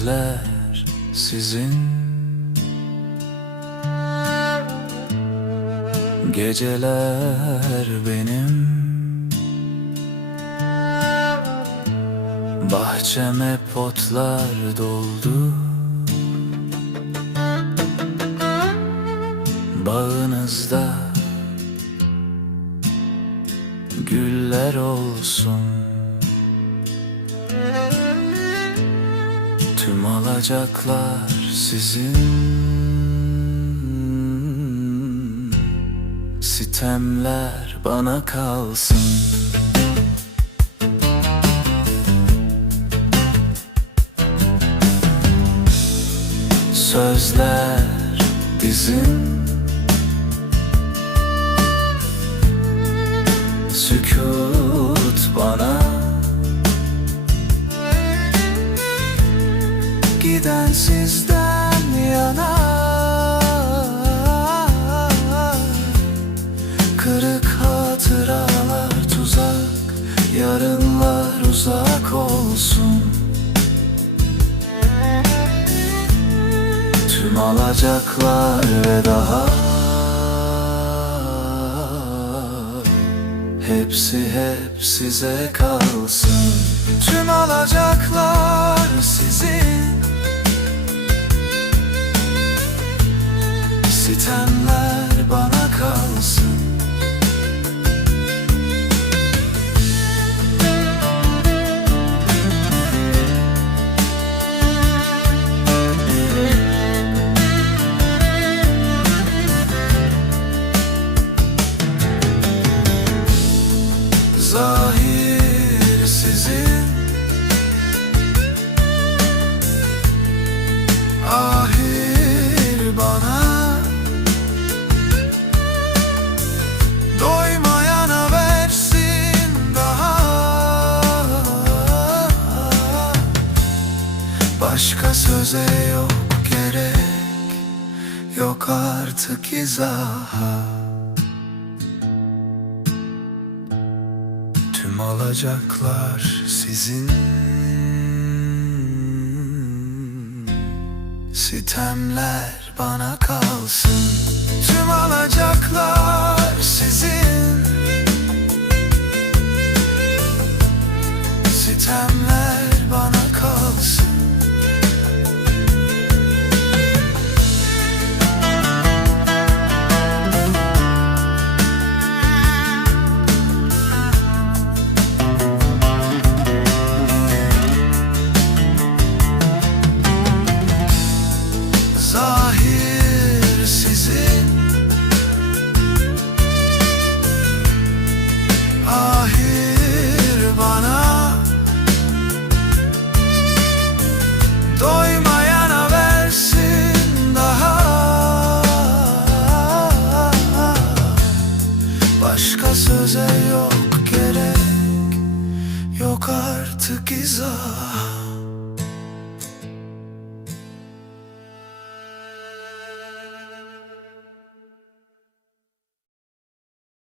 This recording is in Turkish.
Sözler sizin. Geceler benim. Bahçeme potlar doldu. Bağınızda Güller olsun Tüm alacaklar sizin Sitemler bana kalsın. Sözler bizim Sükut Giden sizden yana. Kırık hatıralar tuzak Yarınlar uzak olsun. Tüm alacaklar ve daha. Hepsi hep size kalsın. Tüm alacaklar sizin Sitemler bana kalsın Başka söze yok gerek Yok artık izaha. Tüm alacaklar sizin. Sitemler bana kalsın. Tüm alacaklar Başka söze yok gerek. Yok artık izah.